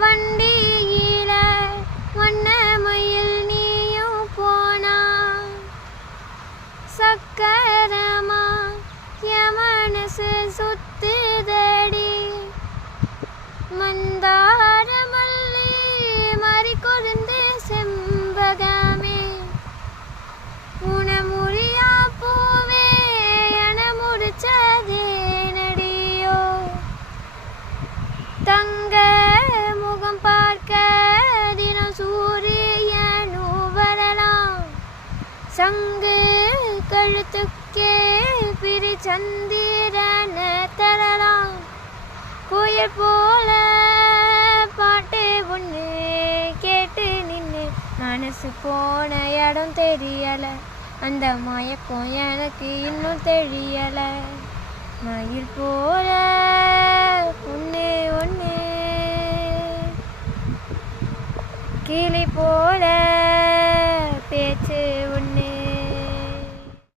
வண்டியில வண்ணமயில் நீயும் போனா சக்கரமா என் மனசு சுத்துதடி மந்தார மல்லி மறி கொழுந்து செம்பகமே உணமுறியா பூவே என முடிச்சதே நடியோ தங்க முகம் பார்க்க தினம் சூரியனும் வரலாம் சங்கு கழுத்துக்கே பிரி சந்திரன தரலாம் கோயில் போல பாட்டு ஒன்று கேட்டு நின்று மனசு போன இடம் தெரியல அந்த மயக்கம் எனக்கு இன்னும் தெரியல மயில் போல பொண்ணு ஒன்று கிளி போல